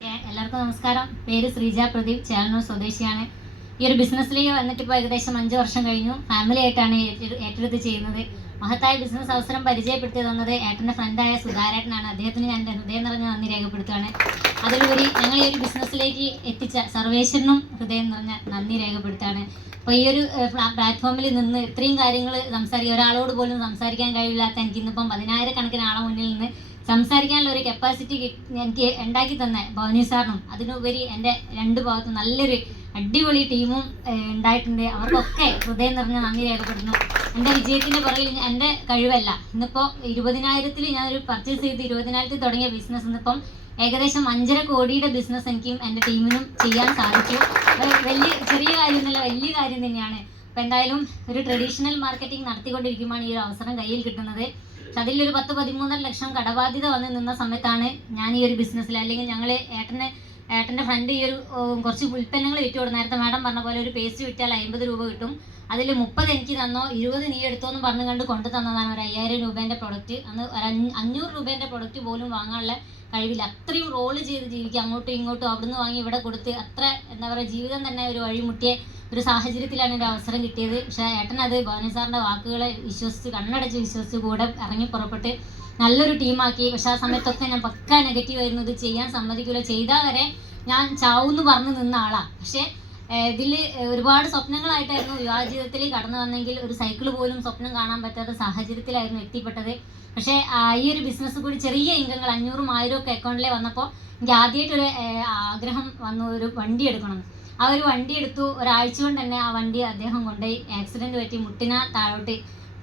എല്ലാവർക്കും നമസ്കാരം. പേര് ശ്രീജ പ്രദീപ്, ചേളന്നൂർ സ്വദേശിയാണ്. ഈ ഒരു ബിസിനസ്സിലേക്ക് വന്നിട്ട് ഇപ്പോൾ ഏകദേശം 5 വർഷം കഴിഞ്ഞു. ഫാമിലി ആയിട്ടാണ് ഏറ്റെടുത്ത് ചെയ്യുന്നത്. മഹത്തായ ബിസിനസ് അവസരം പരിചയപ്പെടുത്തി തന്നത് ഏട്ടൻ്റെ ഫ്രണ്ടായ സുധാരേട്ടനാണ്. അദ്ദേഹത്തിന് ഞാൻ എൻ്റെ ഹൃദയം നിറഞ്ഞ നന്ദി രേഖപ്പെടുത്തുകയാണ്. അതിലുപരി ഞങ്ങൾ ഈ ഒരു ബിസിനസ്സിലേക്ക് എത്തിച്ച സർവേശ്വരനും ഹൃദയം നിറഞ്ഞ നന്ദി രേഖപ്പെടുത്തുകയാണ്. അപ്പോൾ ഈ ഒരു പ്ലാറ്റ്ഫോമിൽ നിന്ന് ഇത്രയും കാര്യങ്ങൾ ഒരാളോട് പോലും സംസാരിക്കാൻ കഴിയില്ലാത്ത എനിക്ക് ഇന്നിപ്പം 10,000 ആളെ മുന്നിൽ നിന്ന് സംസാരിക്കാനുള്ള ഒരു കപ്പാസിറ്റി എനിക്ക് ഉണ്ടാക്കി തന്നെ ഭവനി സാറിനും അതിനുപരി എൻ്റെ 2 ഭാഗത്തും നല്ലൊരു അടിപൊളി ടീമും ഉണ്ടായിട്ടുണ്ട്. അവർക്കൊക്കെ ഹൃദയം നിറഞ്ഞ നന്ദി രേഖപ്പെടുന്നു. എൻ്റെ വിജയത്തിൻ്റെ പുറകിൽ എൻ്റെ കഴിവല്ല. ഇന്നിപ്പോൾ 20,000-ൽ ഞാനൊരു പർച്ചേസ് ചെയ്ത് 20,000-ൽ തുടങ്ങിയ ബിസിനസ് ഇന്നിപ്പം ഏകദേശം 5.5 കോടിയുടെ ബിസിനസ് എനിക്കും എൻ്റെ ടീമിനും ചെയ്യാൻ സാധിച്ചു. ചെറിയ കാര്യമൊന്നുമല്ല, വലിയ കാര്യം തന്നെയാണ്. അപ്പോൾ എന്തായാലും ഒരു ട്രഡീഷണൽ മാർക്കറ്റിംഗ് നടത്തിക്കൊണ്ടിരിക്കുമ്പോൾ ഈ ഒരു അവസരം കയ്യിൽ കിട്ടുന്നത്. പക്ഷെ അതിലൊരു 10-13 ലക്ഷം കടബാധ്യത വന്ന് നിന്ന സമയത്താണ് ഞാൻ ഈ ഒരു ബിസിനസ്സിൽ, അല്ലെങ്കിൽ ഞങ്ങൾ ഏട്ടൻ്റെ ഫ്രണ്ട് ഈ ഒരു കുറച്ച് ഉൽപ്പന്നങ്ങൾ വിറ്റുകൊടുക്കും. നേരത്തെ മാഡം പറഞ്ഞ പോലെ ഒരു പേസ്റ്റ് വിറ്റാൽ 50 രൂപ കിട്ടും. അതിൽ 30 എനിക്ക് തന്നോ 20 നീ എടുത്തോ എന്ന് പറഞ്ഞു കൊണ്ടു തന്നതാണ് ഒരു 5,000 രൂപേൻ്റെ പ്രൊഡക്റ്റ്. അന്ന് ഒരു 500 രൂപേൻ്റെ പ്രൊഡക്റ്റ് പോലും വാങ്ങാനുള്ള കഴിവില്ല. അത്രയും റോള് ചെയ്ത് ജീവിക്കുക, അങ്ങോട്ടും ഇങ്ങോട്ടും അവിടുന്ന് വാങ്ങി ഇവിടെ കൊടുത്ത് അത്ര എന്താ പറയുക, ജീവിതം തന്നെ ഒരു വഴിമുട്ടിയ ഒരു സാഹചര്യത്തിലാണ് എൻ്റെ അവസരം കിട്ടിയത്. പക്ഷേ ഏട്ടൻ അത് ഭവനി സാറിൻ്റെ വാക്കുകളെ വിശ്വസിച്ച് കണ്ണടച്ച് വിശ്വസിച്ച് കൂടെ ഇറങ്ങി പുറപ്പെട്ട് നല്ലൊരു ടീമാക്കി. പക്ഷേ ആ സമയത്തൊക്കെ ഞാൻ പക്ക നെഗറ്റീവ് ആയിരുന്നു, ഇത് ചെയ്യാൻ സമ്മതിക്കില്ല, ചെയ്താൽ വരെ ഞാൻ ചാവൂന്ന് പറഞ്ഞു നിന്ന ആളാണ്. പക്ഷേ ഇതിൽ ഒരുപാട് സ്വപ്നങ്ങളായിട്ടായിരുന്നു വിവാഹ ജീവിതത്തിൽ കടന്നു വന്നെങ്കിൽ ഒരു സൈക്കിൾ പോലും സ്വപ്നം കാണാൻ പറ്റാത്ത സാഹചര്യത്തിലായിരുന്നു എത്തിപ്പെട്ടത്. പക്ഷേ ഈ ഒരു ബിസിനസ് കൂടി ചെറിയ ഇൻകങ്ങൾ 500-ഉം 1000-ഉം ഒക്കെ അക്കൗണ്ടിൽ വന്നപ്പോൾ എനിക്ക് ആദ്യമായിട്ടൊരു ആഗ്രഹം വന്നു, ഒരു വണ്ടി എടുക്കണം. ആ ഒരു വണ്ടി എടുത്തു. ഒരാഴ്ച കൊണ്ട് തന്നെ ആ വണ്ടി അദ്ദേഹം കൊണ്ടുപോയി ആക്സിഡൻറ്റ് പറ്റി മുട്ടിന താഴോട്ട്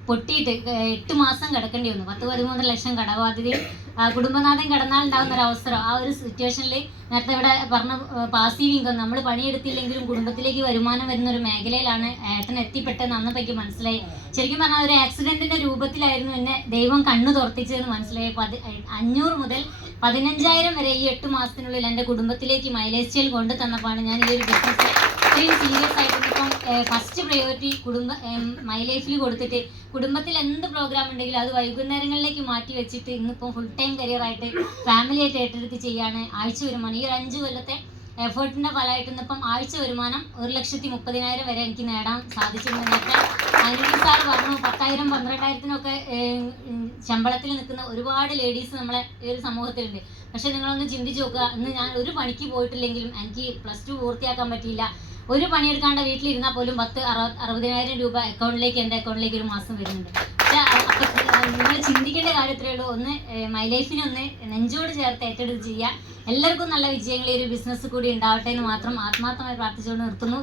പൊട്ടിയിട്ട് 8 മാസം കിടക്കേണ്ടി വന്നു. 10-13 ലക്ഷം കടബാധ്യതയും കുടുംബനാഥൻ കിടന്നാലുണ്ടാകുന്ന ഒരു അവസരം. ആ ഒരു സിറ്റുവേഷനിൽ നേരത്തെ ഇവിടെ പറഞ്ഞ പാസീവ് ഇൻകം, നമ്മൾ പണിയെടുത്തില്ലെങ്കിലും കുടുംബത്തിലേക്ക് വരുമാനം വരുന്ന ഒരു മേഖലയിലാണ് ഏട്ടൻ എത്തിപ്പെട്ടെന്ന് അന്നപ്പോൾ എനിക്ക് മനസ്സിലായി. ശരിക്കും പറഞ്ഞാൽ ഒരു ആക്സിഡൻറ്റിൻ്റെ രൂപത്തിലായിരുന്നു എന്നെ ദൈവം കണ്ണു തുറപ്പിച്ചതെന്ന് മനസ്സിലായി. 500 മുതൽ 15,000 വരെ ഈ 8 മാസത്തിനുള്ളിൽ എൻ്റെ കുടുംബത്തിലേക്ക് മൈലേജ് സെയിൽ കൊണ്ടു തന്നപ്പോഴാണ് ഞാൻ ഈ ഒരു ബിസിനസ് ഇത്രയും സീരിയസ് ആയിട്ട് ഇപ്പം ഫസ്റ്റ് പ്രയോറിറ്റി മൈ ലൈഫിൽ കൊടുത്തിട്ട് കുടുംബത്തിൽ എന്ത് പ്രോഗ്രാം ഉണ്ടെങ്കിലും അത് വൈകുന്നേരങ്ങളിലേക്ക് മാറ്റി വെച്ചിട്ട് ഇന്നിപ്പം ഫുൾ ടൈം കരിയറായിട്ട് ഫാമിലി ആയിട്ട് ഏറ്റെടുത്ത് ചെയ്യാണ്. ആഴ്ച വരുമാനം ഈ ഒരു 5 കൊല്ലത്തെ എഫേർട്ടിൻ്റെ ഫലമായിട്ട് ഇന്നിപ്പം ആഴ്ച വരുമാനം 1,30,000 വരെ എനിക്ക് നേടാൻ സാധിച്ചിട്ടുണ്ടെന്നൊക്കെ അനിൽ സാർ പറഞ്ഞു. 10,000 12,000-നൊക്കെ ശമ്പളത്തിൽ നിൽക്കുന്ന ഒരുപാട് ലേഡീസ് നമ്മളെ ഈ ഒരു സമൂഹത്തിലുണ്ട്. പക്ഷെ നിങ്ങളൊന്ന് ചിന്തിച്ച് നോക്കുക, ഇന്ന് ഞാൻ ഒരു പണിക്ക് പോയിട്ടില്ലെങ്കിലും എനിക്ക് +2 പൂർത്തിയാക്കാൻ പറ്റിയില്ല. ഒരു പണിയെടുക്കാണ്ട് വീട്ടിലിരുന്നാൽ പോലും 60,000 രൂപ എൻ്റെ അക്കൗണ്ടിലേക്ക് ഒരു മാസം വരുന്നുണ്ട്. പക്ഷേ നിങ്ങൾ ചിന്തിക്കേണ്ട കാര്യത്രേ ഉള്ളൂ, ഒന്ന് മൈ ലൈഫിനെ ഒന്ന് നെഞ്ചോട് ചേർത്ത് ഏറ്റെടുത്ത് ചെയ്യുക. എല്ലാവർക്കും നല്ല വിജയങ്ങൾ ഈ ഒരു ബിസിനസ് കൂടി ഉണ്ടാവട്ടെ എന്ന് മാത്രം ആത്മാർത്ഥമായി പ്രാർത്ഥിച്ചുകൊണ്ട് നിർത്തുന്നു.